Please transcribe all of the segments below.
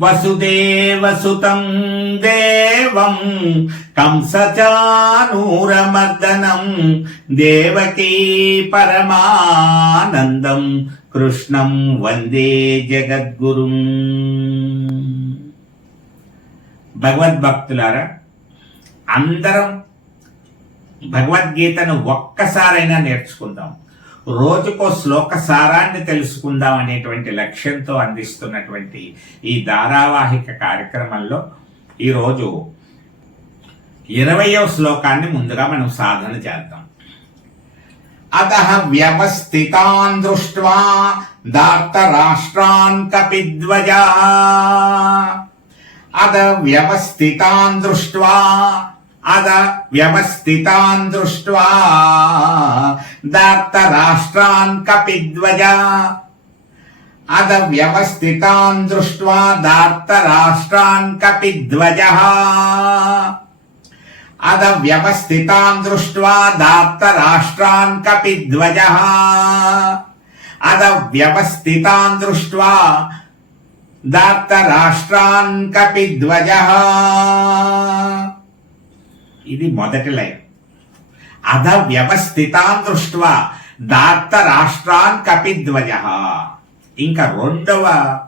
వసుదేవసుతం దేవం కంసచానూరమర్దనం దేవకీ పరమానందం కృష్ణం వందే జగద్గురు. భగవద్భక్తులారా అందరం భగవద్గీతను ఒక్కసారైనా నేర్చుకుందాం. రోజుకో శ్లోక సారాన్ని తెలుసుకుందాం అనేటువంటి లక్ష్యంతో అందిస్తున్నటువంటి ఈ ధారావాహిక కార్యక్రమంలో ఈరోజు ఇరవయో శ్లోకాన్ని ముందుగా మనం సాధన చేద్దాం. అత వ్యవస్థితాన్ దృష్ట్వా దార్తరాష్ట్రాన్ కపిధ్వజా అద వ్యవస్థితాన్ దృష్ట్వా అద వ్యవస్థితాన్ దృష్ట్వా. దార్తరాష్ట్రాన్ కపిధ్వజ అద వ్యవస్థితాన్ దృష్ట్వా దార్తరాష్ట్రాన్ కపిధ్వజ అద వ్యవస్థితాన్ దృష్ట్వా దార్తరాష్ట్రాన్ కపిధ్వజ అద వ్యవస్థితాన్ దృష్ట్వా దార్తరాష్ట్రాన్ కపిధ్వజ ఇది మొదటి లైన్. అధ వ్యవస్థితాన్ దృష్ట్వా దాత్త రాష్ట్రాన్ కపిధ్వజ ఇంకా రెండవ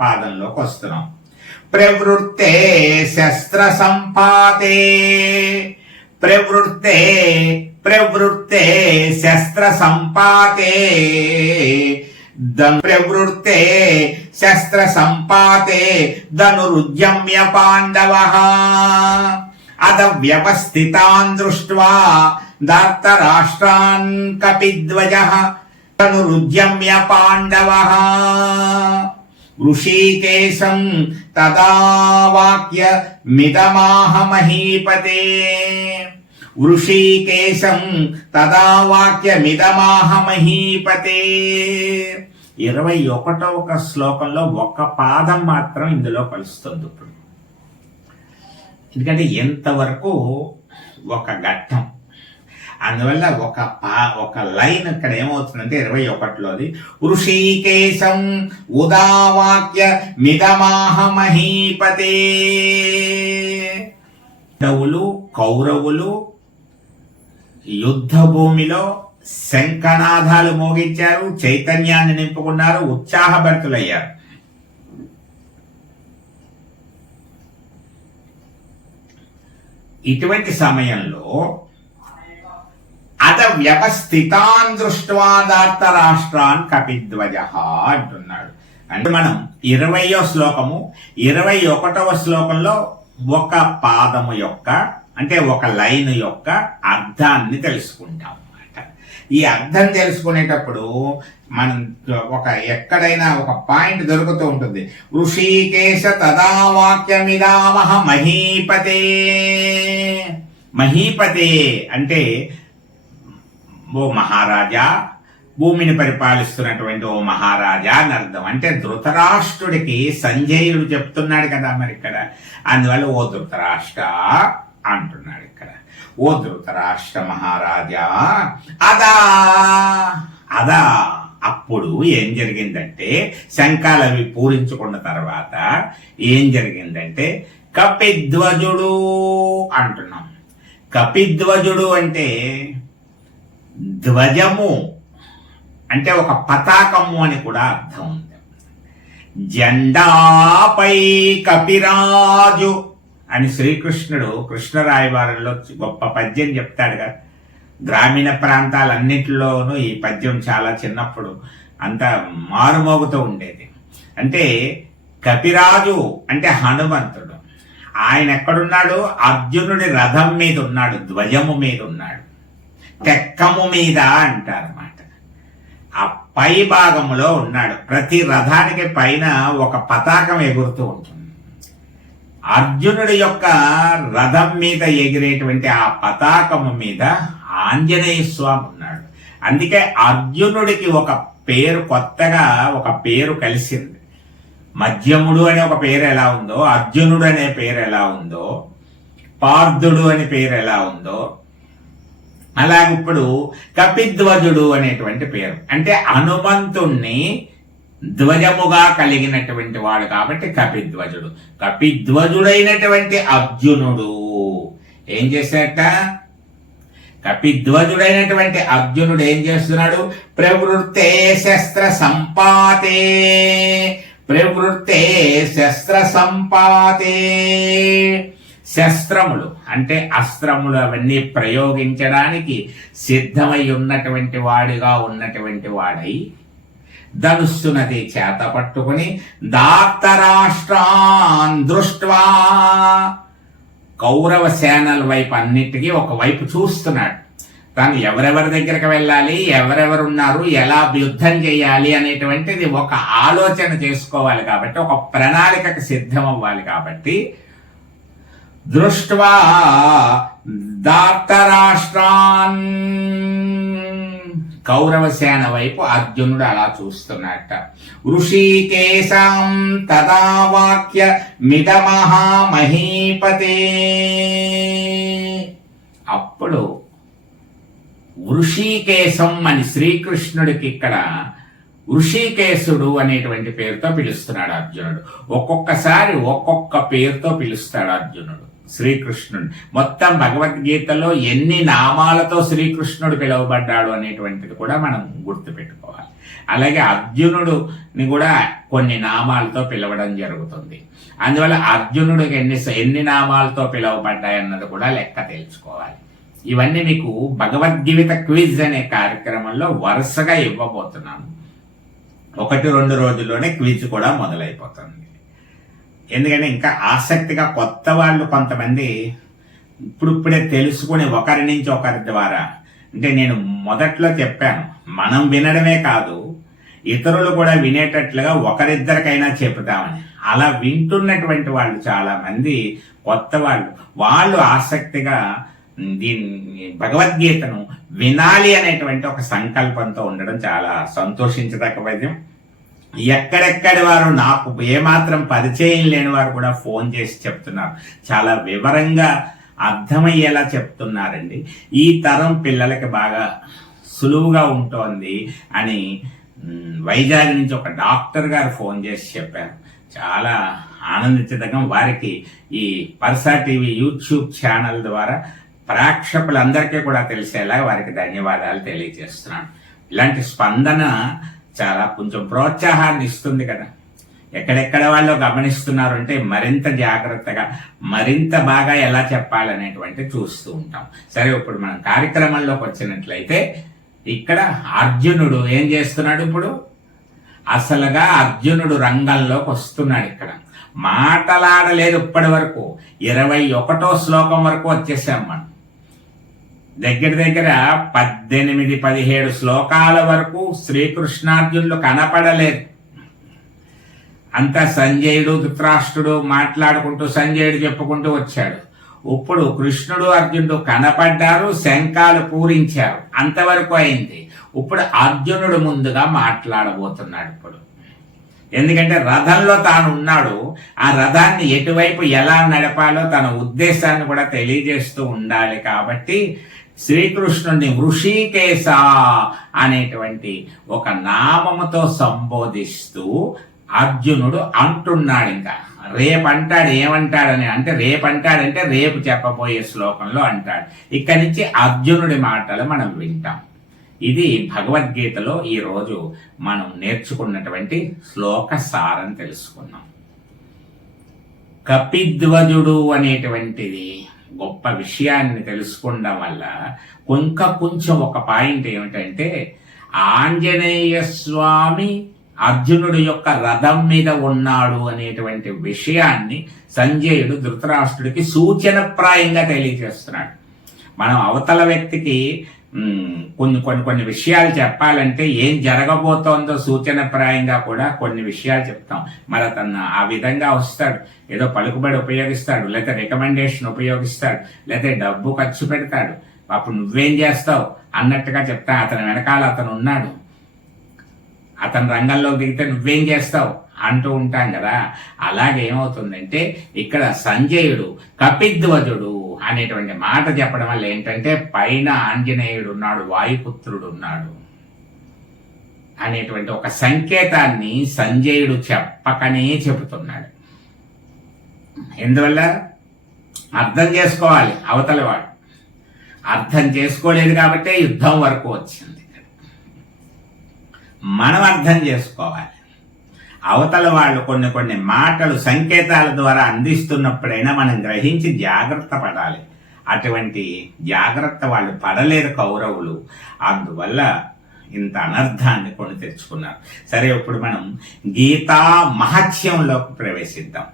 పాదంలోకి వస్తున్నాం. ప్రవృత్తే శస్త్ర సంపాతే ప్రవృత్తే ప్రవృత్తే శస్త్ర సంపాతే ప్రవృత్తే శస్త్ర సంపాతే ధనురుద్యమ్య పాండవ. అధ వ్యవస్థితాన్ దృష్ట్వా దాత్తరాష్ట్రాన్ కపిధ్వజ తనురుద్యమ్య పాండవ ఋషీకేశం తదా వాక్య మిదమాహ మహీపతే వృషీకేశం తదా వాక్యమిదమాహ మహీపతే ఇరవై ఒకటవ శ్లోకంలో ఒక పాదం మాత్రం ఇందులో కలుస్తుంది ఇప్పుడు. ఎందుకంటే ఎంతవరకు ఒక ఘట్టం అందువల్ల ఒక పా ఒక లైన్ ఇక్కడ ఏమవుతుందంటే ఇరవై ఒకటిలోది ఋషికేశం ఉదావాక్య మిదమాహ మహీపతే కౌరవులు కౌరవులు యుద్ధ భూమిలో శంఖనాదాలు మోగించారు చైతన్యాన్ని నింపుకున్నారు ఉత్సాహభరితులయ్యారు. ఇటువంటి సమయంలో అత వ్యవస్థితాన్ దృష్ట్వాదార్థ రాష్ట్రాన్ కపిధ్వజ అంటున్నాడు. అంటే మనం ఇరవయో శ్లోకము ఇరవై ఒకటవ శ్లోకంలో ఒక పాదము యొక్క అంటే ఒక లైన్ యొక్క అర్థాన్ని తెలుసుకుంటాం అన్నమాట. ఈ అర్థం తెలుసుకునేటప్పుడు మనం ఒక ఎక్కడైనా ఒక పాయింట్ దొరుకుతూ ఉంటుంది. ఋషికేశ తదా వాక్యమిదామహ మహీపతే. మహీపతే అంటే ఓ మహారాజా భూమిని పరిపాలిస్తున్నటువంటి ఓ మహారాజా అని అర్థం. అంటే ధృతరాష్ట్రుడికి సంజయుడు చెప్తున్నాడు కదా మరి ఇక్కడ. అందువల్ల ఓ ధృతరాష్ట్ర అంటున్నాడు ఇక్కడ. ఓ ధృతరాష్ట్ర మహారాజా అదా అదా. అప్పుడు ఏం జరిగిందంటే శంఖాలు అవి పూరించుకున్న తర్వాత ఏం జరిగిందంటే కపిధ్వజుడు అంటున్నాం. కపిధ్వజుడు అంటే ధ్వజము అంటే ఒక పతాకము అని కూడా అర్థం. ఉంది జెండాపై కపిరాజు అని శ్రీకృష్ణుడు కృష్ణరాయవారంలో గొప్ప పద్యం చెప్తాడు కదా. గ్రామీణ ప్రాంతాలన్నింటిలోనూ ఈ పద్యం చాలా చిన్నప్పుడు అంత మారుమోగుతూ ఉండేది. అంటే కపిరాజు అంటే హనుమంతుడు. ఆయన ఎక్కడున్నాడు? అర్జునుడి రథం మీద ఉన్నాడు ధ్వజము మీద ఉన్నాడు. తెక్కము మీద అంటారన్నమాట. ఆ పై భాగంలో ఉన్నాడు. ప్రతి రథానికి పైన ఒక పతాకం ఎగురుతూ ఉంటుంది. అర్జునుడి యొక్క రథం మీద ఎగిరేటువంటి ఆ పతాకము మీద ఆంజనేయ స్వామి ఉన్నాడు. అందుకే అర్జునుడికి ఒక పేరు కొత్తగా ఒక పేరు కలిసింది. మధ్యముడు అనే ఒక పేరు ఎలా ఉందో అర్జునుడు అనే పేరు ఎలా ఉందో పార్థుడు అనే పేరు ఎలా ఉందో అలాగే ఇప్పుడు కపిధ్వజుడు అనేటువంటి పేరు. అంటే హనుమంతుణ్ణి ధ్వజముగా కలిగినటువంటి వాడు కాబట్టి కపిధ్వజుడు. కపిధ్వజుడైనటువంటి అర్జునుడు ఏం చేశాట కపిధ్వజుడైనటువంటి అర్జునుడు ఏం చేస్తున్నాడు? ప్రవృత్తే శస్త్ర సంపాతే ప్రవృత్తే శస్త్ర సంపాతే. శస్త్రములు అంటే అస్త్రములు అవన్నీ ప్రయోగించడానికి సిద్ధమై ఉన్నటువంటి వాడిగా ఉన్నటువంటి వాడై ధనుస్సునది చేత పట్టుకుని దాత్తరాష్ట్రాన్ దృష్ట్వా కౌరవ సేనల వైపు అన్నిటికీ ఒక వైపు చూస్తున్నాడు. తాను ఎవరెవరి దగ్గరికి వెళ్ళాలి ఎవరెవరు ఉన్నారు ఎలా యుద్ధం చేయాలి అనేటువంటిది ఒక ఆలోచన చేసుకోవాలి కాబట్టి ఒక ప్రణాళికకు సిద్ధం అవ్వాలి కాబట్టి దృష్ట్వా దాత్తరాష్ట్రాన్. కౌరవసేన వైపు అర్జునుడు అలా చూస్తున్నట్ట ఋషికేశం తదా వాక్య మిదమహామహీపతే. అప్పుడు ఋషికేశం అని శ్రీకృష్ణుడికి ఇక్కడ ఋషికేశుడు అనేటువంటి పేరుతో పిలుస్తున్నాడు అర్జునుడు. ఒక్కొక్కసారి ఒక్కొక్క పేరుతో పిలుస్తాడు అర్జునుడు. శ్రీకృష్ణుడు. మొత్తం భగవద్గీతలో ఎన్ని నామాలతో శ్రీకృష్ణుడు పిలువబడ్డాడు అనేటువంటిది కూడా మనం గుర్తుపెట్టుకోవాలి. అలాగే అర్జునుడుని కూడా కొన్ని నామాలతో పిలవడం జరుగుతుంది. అందువల్ల అర్జునుడికి ఎన్ని ఎన్ని నామాలతో పిలువబడ్డాయన్నది కూడా లెక్క తెలుసుకోవాలి. ఇవన్నీ మీకు భగవద్గీత క్విజ్ అనే కార్యక్రమంలో వరుసగా ఇవ్వబోతున్నాను. ఒకటి రెండు రోజుల్లోనే క్విజ్ కూడా మొదలైపోతుంది. ఎందుకంటే ఇంకా ఆసక్తిగా కొత్త వాళ్ళు కొంతమంది ఇప్పుడిప్పుడే తెలుసుకుని ఒకరి నుంచి ఒకరి ద్వారా. అంటే నేను మొదట్లో చెప్పాను మనం వినడమే కాదు ఇతరులు కూడా వినేటట్లుగా ఒకరిద్దరికైనా చెబుతామని. అలా వింటున్నటువంటి వాళ్ళు చాలామంది కొత్త వాళ్ళు వాళ్ళు ఆసక్తిగా దీన్ని భగవద్గీతను వినాలి అనేటువంటి ఒక సంకల్పంతో ఉండడం చాలా సంతోషించదగ్గ వైద్యం ఎక్కడెక్కడి వారు నాకు ఏమాత్రం పరిచయం లేని వారు కూడా ఫోన్ చేసి చెప్తున్నారు. చాలా వివరంగా అర్థమయ్యేలా చెప్తున్నారండి. ఈ తరం పిల్లలకి బాగా సులువుగా ఉంటోంది అని వైజాగ్ నుంచి ఒక డాక్టర్ గారు ఫోన్ చేసి చెప్పారు. చాలా ఆనందించదగం వారికి ఈ పర్సా టీవీ యూట్యూబ్ ఛానల్ ద్వారా ప్రేక్షకులందరికీ కూడా తెలిసేలా వారికి ధన్యవాదాలు తెలియజేస్తున్నాను. ఇలాంటి స్పందన చాలా కొంచెం ప్రోత్సాహాన్ని ఇస్తుంది కదా. ఎక్కడెక్కడ వాళ్ళు గమనిస్తున్నారు అంటే మరింత జాగ్రత్తగా మరింత బాగా ఎలా చెప్పాలనేటువంటి చూస్తూ ఉంటాం. సరే ఇప్పుడు మనం కార్యక్రమంలోకి వచ్చినట్లయితే ఇక్కడ అర్జునుడు ఏం చేస్తున్నాడు ఇప్పుడు? అసలుగా అర్జునుడు రంగంలోకి వస్తున్నాడు ఇక్కడ. మాటలాడలేదు ఇప్పటి వరకు. ఇరవై ఒకటో శ్లోకం వరకు వచ్చేసాం మనం. దగ్గర దగ్గర పద్దెనిమిది పదిహేడు శ్లోకాల వరకు శ్రీకృష్ణార్జునులు కనపడలేదు. అంత సంజయుడు ధృతరాష్ట్రుడు మాట్లాడుకుంటూ సంజయుడు చెప్పుకుంటూ వచ్చాడు. ఇప్పుడు కృష్ణుడు అర్జునుడు కనపడ్డారు శంఖాలు పూరించారు. అంతవరకు అయింది. ఇప్పుడు అర్జునుడు ముందుగా మాట్లాడబోతున్నాడు ఇప్పుడు. ఎందుకంటే రథంలో తాను ఉన్నాడు. ఆ రథాన్ని ఎటువైపు ఎలా నడపాలో తన ఉద్దేశాన్ని కూడా తెలియజేస్తూ ఉండాలి కాబట్టి శ్రీకృష్ణుడిని వృషికేశ అనేటువంటి ఒక నామముతో సంబోధిస్తూ అర్జునుడు అంటున్నాడు ఇంకా. రేపు అంటాడు ఏమంటాడని అంటే రేపు అంటాడంటే రేపు చెప్పబోయే శ్లోకంలో అంటాడు. ఇక్కడి నుంచి అర్జునుడి మాటలు మనం వింటాం. ఇది భగవద్గీతలో ఈరోజు మనం నేర్చుకున్నటువంటి శ్లోక సారం తెలుసుకున్నాం. కపిధ్వజుడు అనేటువంటిది గొప్ప విషయాన్ని తెలుసుకోవడం వల్ల కొంక కొంచెం ఒక పాయింట్ ఏమిటంటే ఆంజనేయ స్వామి అర్జునుడి యొక్క రథం మీద ఉన్నాడు అనేటువంటి విషయాన్ని సంజయుడు ధృతరాష్ట్రుడికి సూచనప్రాయంగా తెలియజేస్తున్నాడు. మనం అవతల వ్యక్తికి కొన్ని కొన్ని కొన్ని విషయాలు చెప్పాలంటే ఏం జరగబోతోందో సూచనప్రాయంగా కూడా కొన్ని విషయాలు చెప్తాం. మరి అతను ఆ విధంగా వస్తాడు. ఏదో పలుకుబడి ఉపయోగిస్తాడు లేకపోతే రికమెండేషన్ ఉపయోగిస్తాడు లేకపోతే డబ్బు ఖర్చు పెడతాడు. అప్పుడు నువ్వేం చేస్తావు? అన్నట్టుగా చెప్తా. అతని వెనకాల అతను ఉన్నాడు. అతను రంగంలో దిగితే నువ్వేం చేస్తావు? అంటూ ఉంటాం కదా. అలాగే ఏమవుతుందంటే ఇక్కడ సంజయుడు కపిధ్వజుడు అనేటువంటి మాట చెప్పడం వల్ల ఏంటంటే పైన ఆంజనేయుడు ఉన్నాడు వాయుపుత్రుడు ఉన్నాడు అనేటువంటి ఒక సంకేతాన్ని సంజయుడు చెప్పకనే చెబుతున్నాడు. ఎందువల్ల? అర్థం చేసుకోవాలి అవతల వాడు. అర్థం చేసుకోలేదు కాబట్టే యుద్ధం వరకు వచ్చింది. మనం అర్థం చేసుకోవాలి. అవతల వాళ్ళు కొన్ని కొన్ని మాటలు సంకేతాల ద్వారా అందిస్తున్నప్పుడైనా మనం గ్రహించి జాగ్రత్త పడాలి. అటువంటి జాగ్రత్త వాళ్ళు పడలేరు కౌరవులు. అందువల్ల ఇంత అనర్థాన్ని కొని తెచ్చుకున్నారు. సరే ఇప్పుడు మనం గీతా మహత్యంలోకి ప్రవేశిద్దాం.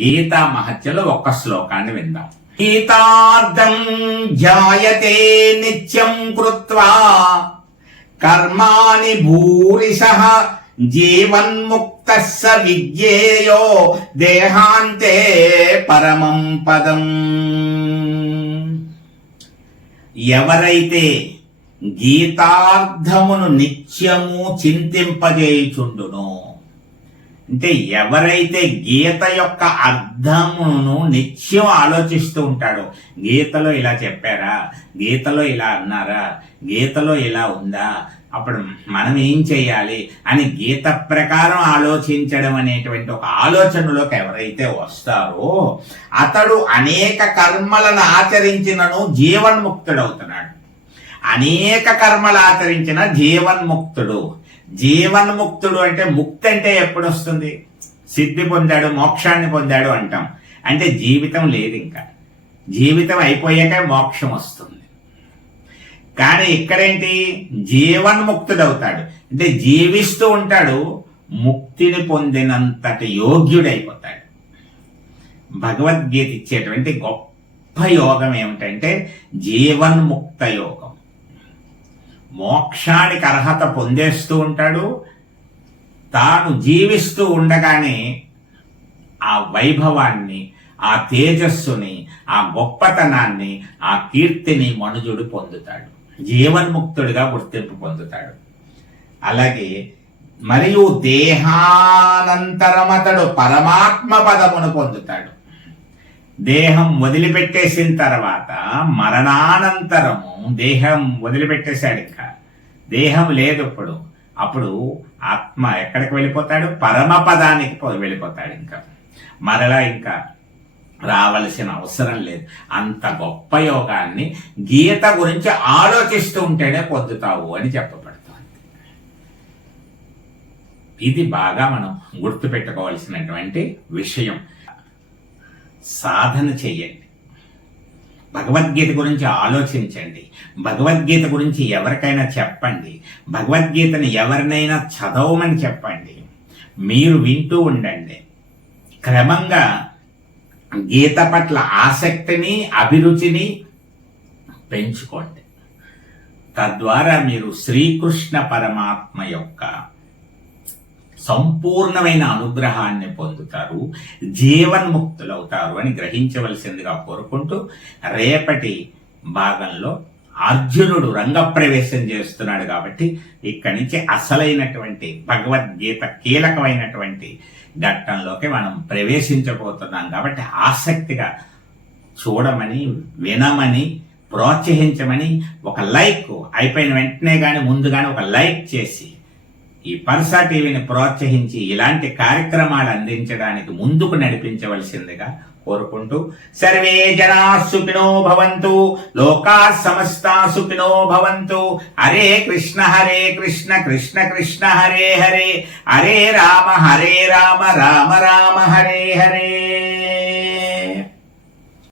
గీతా మహత్యంలో ఒక్క శ్లోకాన్ని విందాం. గీతార్థం జాయతే నిత్యం కృత్వా కర్మాణి భూరిశ జీవన్ముక్త స విజ్ఞేయో దేహాంతే పరమం పదం ఎవరైతే గీతార్థమును నిత్యము చింతింపజేయుచుండునో అంటే ఎవరైతే గీత యొక్క అర్థమును నిత్యం ఆలోచిస్తూ ఉంటాడో గీతలో ఇలా చెప్పారా గీతలో ఇలా అన్నారా గీతలో ఇలా ఉందా అప్పుడు మనం ఏం చేయాలి అని గీత ప్రకారం ఆలోచించడం అనేటువంటి ఒక ఆలోచనలోకి ఎవరైతే వస్తారో అతడు అనేక కర్మలను ఆచరించినను జీవన్ముక్తుడవుతున్నాడు. అనేక కర్మలు ఆచరించిన జీవన్ముక్తుడు. జీవన్ముక్తుడు అంటే ముక్తి అంటే ఎప్పుడు వస్తుంది సిద్ధి పొందాడు మోక్షాన్ని పొందాడు అంటాం. అంటే జీవితం లేదు ఇంకా. జీవితం అయిపోయాక మోక్షం వస్తుంది. కానీ ఇక్కడేంటి? జీవన్ముక్తుడవుతాడు. అంటే జీవిస్తూ ఉంటాడు ముక్తిని పొందినంతటి యోగ్యుడైపోతాడు. భగవద్గీత ఇచ్చేటువంటి గొప్ప యోగం ఏమిటంటే జీవన్ముక్త యోగం. మోక్షానికి అర్హత పొందేస్తూ ఉంటాడు. తాను జీవిస్తూ ఉండగానే ఆ వైభవాన్ని ఆ తేజస్సుని ఆ గొప్పతనాన్ని ఆ కీర్తిని మనుజుడు పొందుతాడు. జీవన్ముక్తుడిగా గుర్తింపు పొందుతాడు. అలాగే మరియు దేహానంతరమతడు పరమాత్మ పదమును పొందుతాడు. దేహం వదిలిపెట్టేసిన తర్వాత మరణానంతరము దేహం వదిలిపెట్టేశాడు ఇంకా. దేహం లేదు ఇప్పుడు. అప్పుడు ఆత్మ ఎక్కడికి వెళ్ళిపోతాడు? పరమపదానికి వెళ్ళిపోతాడు ఇంకా. మరలా ఇంకా రావలసిన అవసరం లేదు. అంత గొప్ప యోగాన్ని గీత గురించి ఆలోచిస్తూ ఉంటేనే పొందుతావు అని చెప్పబడుతుంది. ఇది బాగా మనం గుర్తుపెట్టుకోవాల్సినటువంటి విషయం. సాధన చెయ్యండి. భగవద్గీత గురించి ఆలోచించండి. భగవద్గీత గురించి ఎవరికైనా చెప్పండి. భగవద్గీతని ఎవరినైనా చదవమని చెప్పండి. మీరు వింటూ ఉండండి. క్రమంగా గీత పట్ల ఆసక్తిని అభిరుచిని పెంచుకోండి. తద్వారా మీరు శ్రీకృష్ణ పరమాత్మ యొక్క సంపూర్ణమైన అనుగ్రహాన్ని పొందుతారు జీవన్ముక్తులవుతారు అని గ్రహించవలసిందిగా కోరుకుంటూ రేపటి భాగంలో అర్జునుడు రంగప్రవేశం చేస్తున్నాడు కాబట్టి ఇక్కడి నుంచి అసలైనటువంటి భగవద్గీత కీలకమైనటువంటి ఘట్టంలోకి మనం ప్రవేశించబోతున్నాం కాబట్టి ఆసక్తిగా చూడమని వినమని ప్రోత్సహించమని ఒక లైక్ అయిపోయిన వెంటనే కానీ ముందు కానీ ఒక లైక్ చేసి ఈ పర్సా టీవీని ప్రోత్సహించి ఇలాంటి కార్యక్రమాలు అందించడానికి ముందుకు నడిపించవలసిందిగా కోరుకుంటూ సర్వే జనా సుఖినో భవంతు లోకా సమస్త సుఖినో భవంతు. హరే కృష్ణ హరే కృష్ణ కృష్ణ కృష్ణ హరే హరే. హరే రామ హరే రామ రామ రామ హరే హరే.